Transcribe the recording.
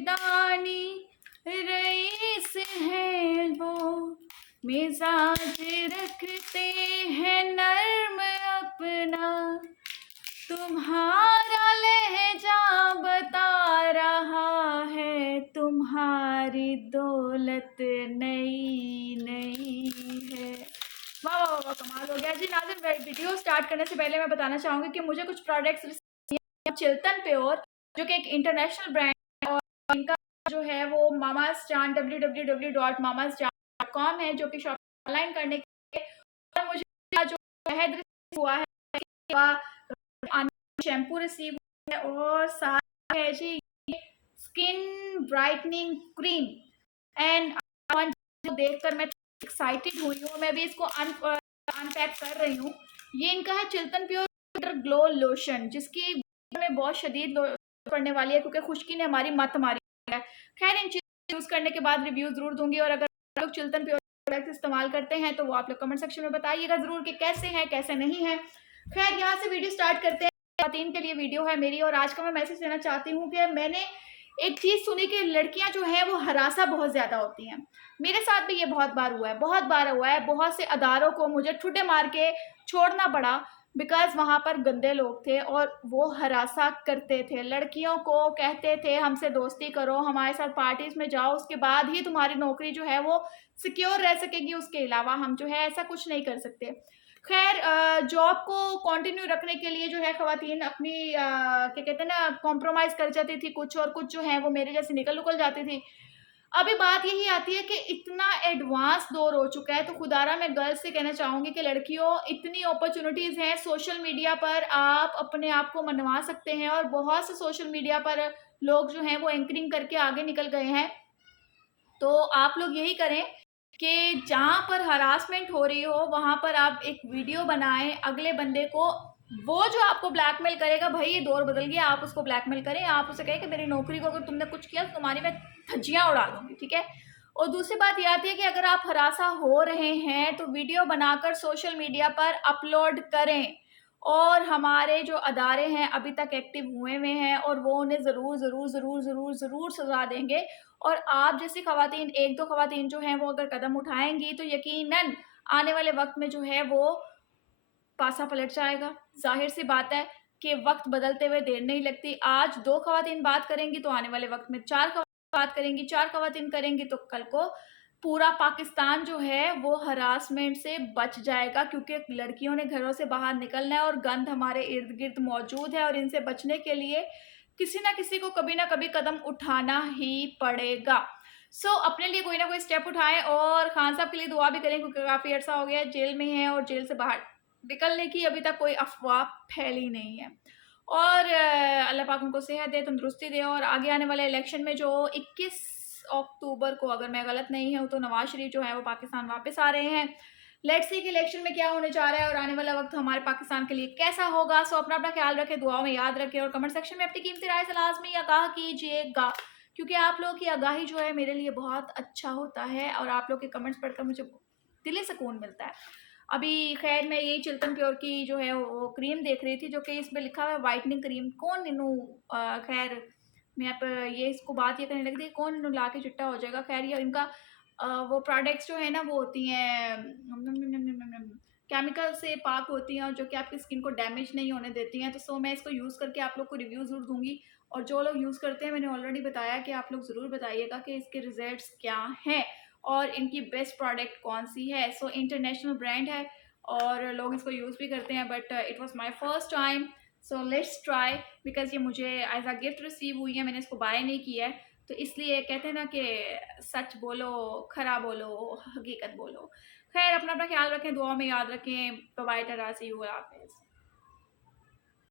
दानी रईस है वो, मिजाज रखते हैं नर्म अपना, तुम्हारा लहजा बता रहा है, तुम्हारी दौलत नई नई है। वाह वाह वाह, कमाल हो गया जी। नाज़रीन, वीडियो स्टार्ट करने से पहले मैं बताना चाहूँगी कि मुझे कुछ प्रोडक्ट्स चिल्तन प्योर, जो कि एक इंटरनेशनल ब्रांड है, और इनका जो है वो मामास जान www.mamasjan.com है, जो कि शॉप ऑनलाइन करने के लिए। और मुझे जो शहद रिसीव हुआ है, शैम्पू रिसीव हुआ है, और साथ है जी स्किन ब्राइटनिंग क्रीम। एंड देखकर मैं एक्साइटेड हुई हूँ, मैं भी इसको अनपैक कर रही हूँ। ये इनका है चिल्तन प्योर ग्लो लोशन, जिसकी में बहुत शदीद पड़ने वाली है, क्योंकि खुश्की ने हमारी मत मारी है। खैर, इन चीज़ यूज़ करने के बाद रिव्यू ज़रूर दूंगी, और अगर आप लोग चिल्तन प्योर प्रोडक्ट्स इस्तेमाल करते हैं तो वो आप लोग कमेंट सेक्शन में बताइएगा ज़रूर कि कैसे हैं कैसे नहीं है। खैर, यहाँ से वीडियो स्टार्ट करते हैं। ख़वातीन के लिए वीडियो है मेरी, और आज का मैं मैसेज देना चाहती हूँ कि मैंने एक चीज़ सुनी कि लड़कियाँ जो हैं वो हरासा बहुत ज़्यादा होती हैं। मेरे साथ भी ये बहुत बार हुआ है, बहुत बार हुआ है। बहुत से अदारों को मुझे ठुड्डे मार के छोड़ना पड़ा, बिकॉज़ वहाँ पर गंदे लोग थे और वो हरासा करते थे। लड़कियों को कहते थे हमसे दोस्ती करो, हमारे साथ पार्टीज़ में जाओ, उसके बाद ही तुम्हारी नौकरी जो है वो सिक्योर रह सकेगी, उसके अलावा हम जो है ऐसा कुछ नहीं कर सकते। खैर, जॉब को कंटिन्यू रखने के लिए जो है ख़वातीन अपनी क्या कहते हैं ना, कॉम्प्रोमाइज़ कर जाती थी कुछ, और कुछ जो है वो मेरे जैसे निकल जाती थी। अभी बात यही आती है कि इतना एडवांस दौर हो चुका है, तो खुदारा मैं गर्ल्स से कहना चाहूँगी कि लड़कियों, इतनी अपॉर्चुनिटीज़ हैं सोशल मीडिया पर, आप अपने आप को मनवा सकते हैं, और बहुत से सोशल मीडिया पर लोग जो हैं वो एंकरिंग करके आगे निकल गए हैं। तो आप लोग यही करें कि जहाँ पर हरासमेंट हो रही हो वहाँ पर आप एक वीडियो बनाएं, अगले बंदे को, वो जो आपको ब्लैकमेल करेगा, भाई ये दौर बदल गया, आप उसको ब्लैकमेल करें, आप उसे कहें कि मेरी नौकरी को अगर तुमने कुछ किया तो तुम्हारी मैं धज्जियाँ उड़ा दूंगी, ठीक है। और दूसरी बात ये आती है कि अगर आप हरासा हो रहे हैं तो वीडियो बनाकर सोशल मीडिया पर अपलोड करें, और हमारे जो अदारे हैं अभी तक एक्टिव हुए हैं, और वो उन्हें ज़रूर ज़रूर ज़रूर ज़रूर ज़रूर सज़ा देंगे। और आप जैसी ख़वातीन, एक दो ख़वातीन जो हैं वो अगर कदम उठाएंगी तो यकीनन आने वाले वक्त में जो है वो पासा पलट जाएगा। ज़ाहिर सी बात है कि वक्त बदलते हुए देर नहीं लगती। आज 2 ख़वातीन बात करेंगी तो आने वाले वक्त में 4 बात करेंगी, 4 ख़वातीन करेंगी तो कल को पूरा पाकिस्तान जो है वो हरासमेंट से बच जाएगा, क्योंकि लड़कियों ने घरों से बाहर निकलना है और गंद हमारे इर्द गिर्द मौजूद है, और इनसे बचने के लिए किसी ना किसी को कभी ना कभी कदम उठाना ही पड़ेगा। अपने लिए कोई ना कोई स्टेप उठाएं, और खान साहब के लिए दुआ भी करें, क्योंकि काफ़ी अर्सा हो गया है जेल में हैं, और जेल से बाहर निकलने की अभी तक कोई अफवाह फैली नहीं है। और अल्लाह पाक उनको सेहत दे, तंदुरुस्ती दे, और आगे आने वाले इलेक्शन में जो 21 अक्टूबर को, अगर मैं गलत नहीं हूँ, तो नवाज शरीफ जो है वो पाकिस्तान वापस आ रहे हैं। लेट्स सी कि इलेक्शन में क्या होने जा रहा है, और आने वाला वक्त हमारे पाकिस्तान के लिए कैसा होगा। अपना अपना ख्याल रखें, दुआओं में याद रखें, और कमेंट सेक्शन में अपनी कीमती राय से लाजमी आगाह कीजिएगा, क्योंकि आप लोगों की आगाही जो है मेरे लिए बहुत अच्छा होता है, और आप लोग के कमेंट्स पढ़कर मुझे दिली सुकून मिलता है। अभी खैर मैं यही चिल्तन प्योर की जो है वो क्रीम देख रही थी, जो कि इस पे लिखा हुआ है वाइटनिंग क्रीम। कौन इनू खैर मैं अब ये इसको बात ये करने लगी थी, कौन इनू ला के चिट्टा हो जाएगा। खैर, ये इनका वो प्रोडक्ट्स जो है ना वो होती हैं केमिकल से पाक होती हैं, और जो कि आपकी स्किन को डैमेज नहीं होने देती हैं। तो मैं इसको यूज़ करके आप लोग को रिव्यू ज़रूर दूंगी, और जो लोग यूज़ करते हैं मैंने ऑलरेडी बताया कि आप लोग ज़रूर बताइएगा कि इसके रिजल्ट्स क्या हैं, और इनकी बेस्ट प्रोडक्ट कौन सी है। इंटरनेशनल ब्रांड है, और लोग इसको यूज़ भी करते हैं, but it was my first time, so let's try, because ये मुझे एज अ गिफ्ट रिसीव हुई है, मैंने इसको बाय नहीं किया है। तो इसलिए कहते हैं ना कि सच बोलो, खरा बोलो, हकीकत बोलो। खैर, अपना अपना ख्याल रखें, दुआ में याद रखें। बाय, टाटा, सी यू, हाफिज़।